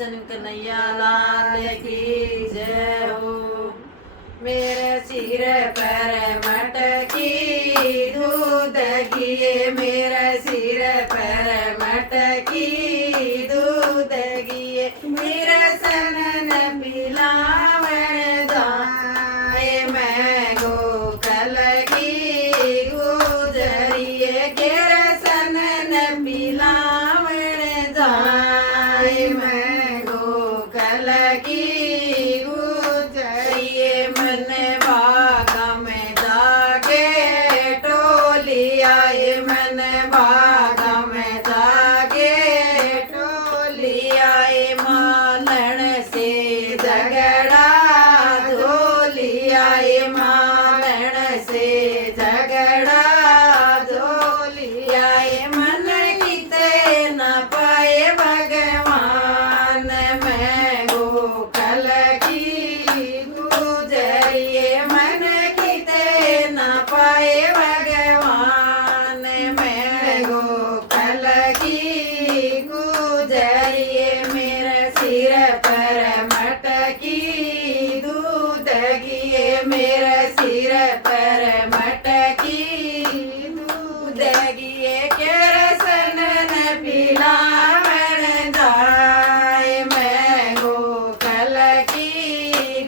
कन्हैया लाल की जय हो। मेरे सिर पर मटकी दूध गिए, मेरे सिर पर मटकी दूध गिए, मेरा सनन पिलावन दाए, मैं गोकल की गुजरिए, केरा सनन पिलावन दाए, मैं गोकल की गुजरिए, मन बागा में दागे टोली आए, मन बागा में दागे टोली आए, मालन से झगड़ा धोली आए, मालन से झगड़ा धोली आए, मन किते न पाए भगवान, मैं गोकल की गुजरिए, मन किते न पाए भगवान, मैं गोकल की गुजरिए, मेरे सिर पर मटकी दूध गिए, मेरे सिर पर मटकी दूध गिए, केरसन पिलावन दाए, मैं गोकल की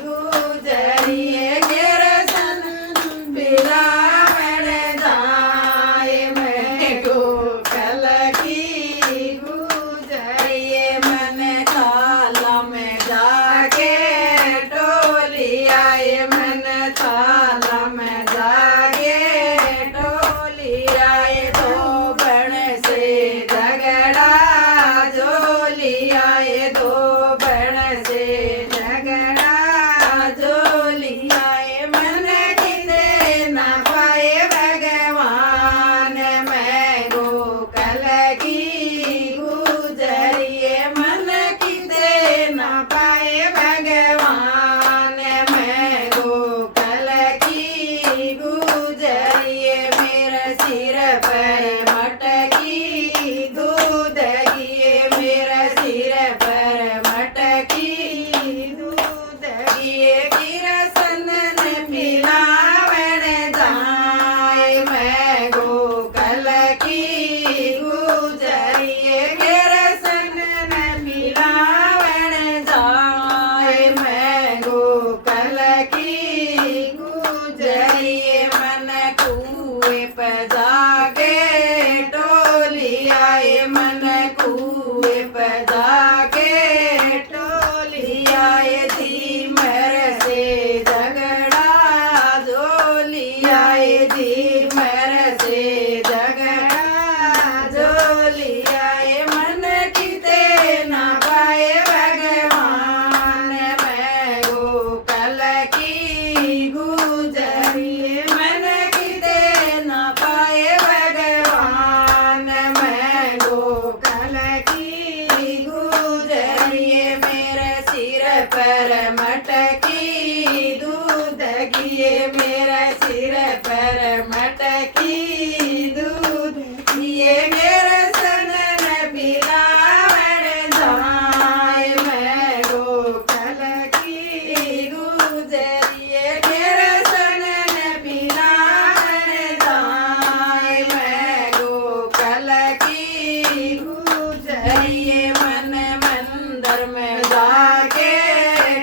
गुजरिए, केरसन पिलावन दाए, मैं गोकल की गुजरिए, मन ताला में जाके टोली आए, मन ताला में जाके टोली आए, दो बण से झगड़ा झोली आए, दो बण से झगड़ा झोली आए, मन किते न पाए भगवान, मैं गोकल की गुजरिए, मन किते न पाए भगवान, मैं गोकल की गुजरिए, मेरे सिर पर मटकी दूध गिए, मेरे सिर पर मटकी दूध गिए, किरसन पिलावन दाए, मैं गोकल की गुजरिए, किरसन पिलावन दाए, मैं गोकल की गुजरिए, मन कुएं पर जाके टोली आए, मन कुएं पर जाके टोली आए, धीमर से झगड़ा झोली आए, धीमर से झगड़ा झोली आए, मन किते न पाए भगवान, मैं गोकल की गुजरिए, मन किते न पाए भगवान, मैं गोकल की गुजरिए, मेरे सिर पर मटकी दूध गिए, मेरे सिर पर मटकी दूध गिए, मेरे सनन पिलावन दाए, मैं गोकल की गुजरिए, मेरे सनन पिलावन दाए, मैं गोकल की गुजरिए, मन मंदिर में जाके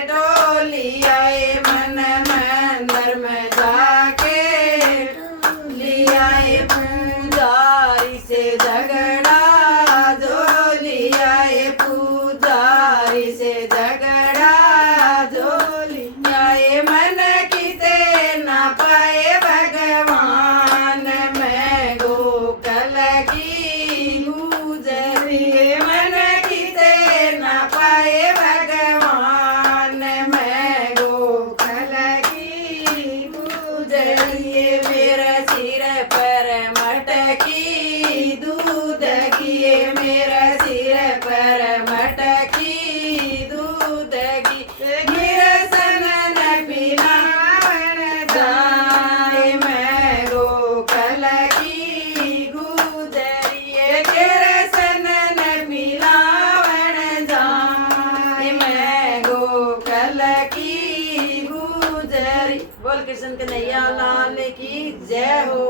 टोली आए, मन मंदिर में जाके टोली आए, पुजारी से झगड़ा झोली आए, पुजारी से झगड़ा झोली आए, मन किते न पाए भगवान, मैं गोकल की गुजरिए, मन किते न पाए भगवान, जय हरि बोल कृष्ण कन्हैया लाल की जय हो।